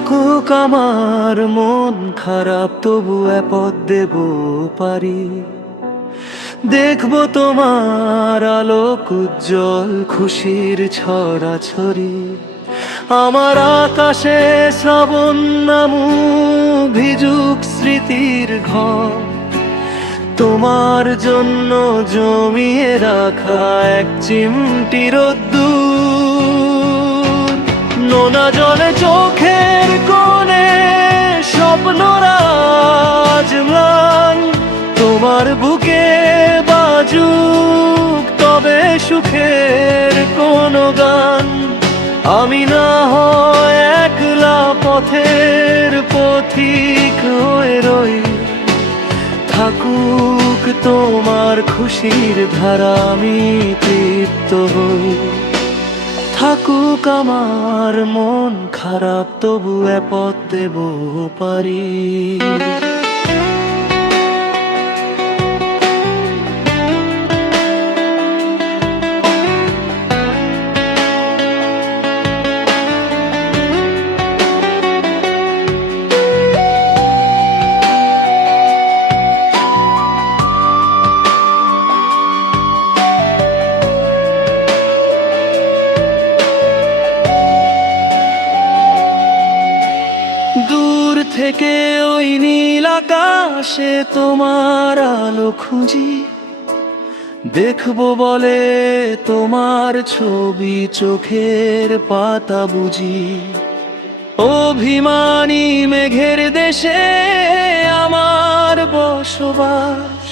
থাকুক আমার মন খারাপ, তবু পথ দেব পারি। দেখবো তোমার আলোক উজ্জ্বল, খুশির ছড়াছড়ি। আমার আকাশে শ্রাবণ নামু, ভিজুক স্মৃতির ঘর। তোমার জন্য জমিয়ে রাখা এক চিমটি রোদ্দুর। নোনা জলে চোখের কোণে স্বপ্নরা আজ ম্লান। তোমার বুকে বাজুক তবে সুখের কোনো গান। আমি না হয় একলা পথের পথিক হয়ে রই। থাকুক তোমার খুশির ধারা, আমি তৃপ্ত হই। থাকুক আমার মন খারাপ, তবু পথ দেব পারি। দূর থেকে ওই নীল আকাশে তোমার আলো খুঁজি। দেখবো বলে তোমার ছবি চোখের পাতা বুঝি। অভিমানী মেঘের দেশে আমার বসবাস।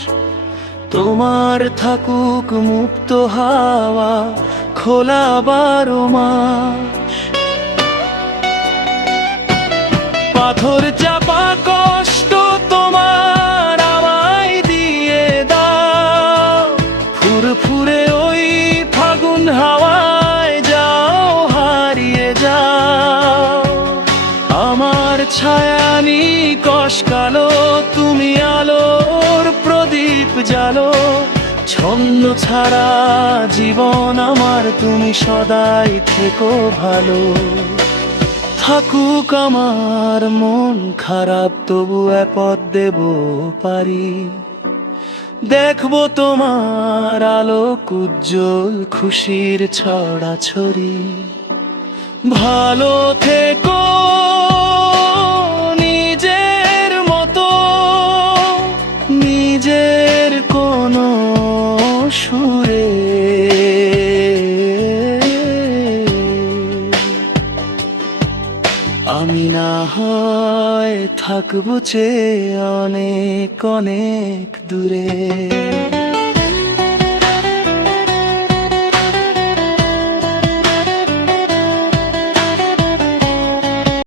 তোমার থাকুক মুক্ত হাওয়া, খোলা 12 মাস। পাথর চাপা কষ্ট তোমার আমায় দিয়ে দাও। ফুরফুরে ওই ফাগুন হাওয়ায় যাও, হারিয়ে যাও। আমার ছায়া নিকশ কালো, তুমি আলোর প্রদীপ জ্বালো। ছন্ন ছাড়া জীবন আমার, তুমি সদাই থেকো ভালো। থাকুক আমার মন খারাপ, তবু পথ দেব পারি। দেখবো তোমার আলোক উজ্জ্বল, খুশির ছড়াছড়ি। ভালো থেকো নিজের মতো, নিজের কোনো সুরে। আমি না হয় থাকবো চেয়ে অনেক অনেক দূরে।